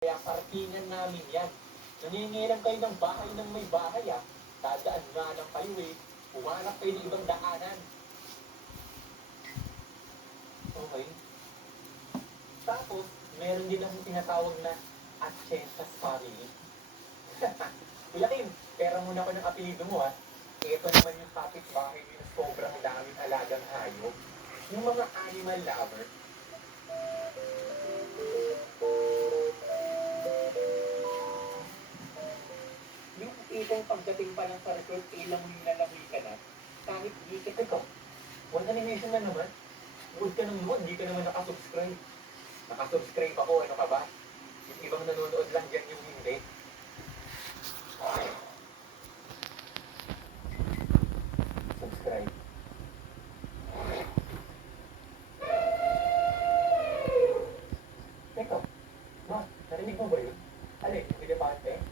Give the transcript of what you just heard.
Kaya parkingan namin yan. Naningiram kayo ng may bahay ah. Dadaan nga lang kayo eh. Humanap kayo ng ibang daanan. Okay. Tapos, meron din akong tinatawag na Atienza's family. Kuya Kim, pera muna ko ng apelido mo ha. Ito naman yung kapitbahay ko yung sobrang daming alagang hayop. Yung mga animal lover. Yung itong pagdating pa lang sa resort, ilang yung lalamoy ka na. Kahit dikit ito. One animation na naman. Huwag ka ng huwag, di ka naman nakasubscribe. Nakasubscribe ako, ano ka ba? Yung ibang nanonood lang dyan yung hindi. Subscribe. Teka, ma, narinig mo ba yun? Alin, yung elepante?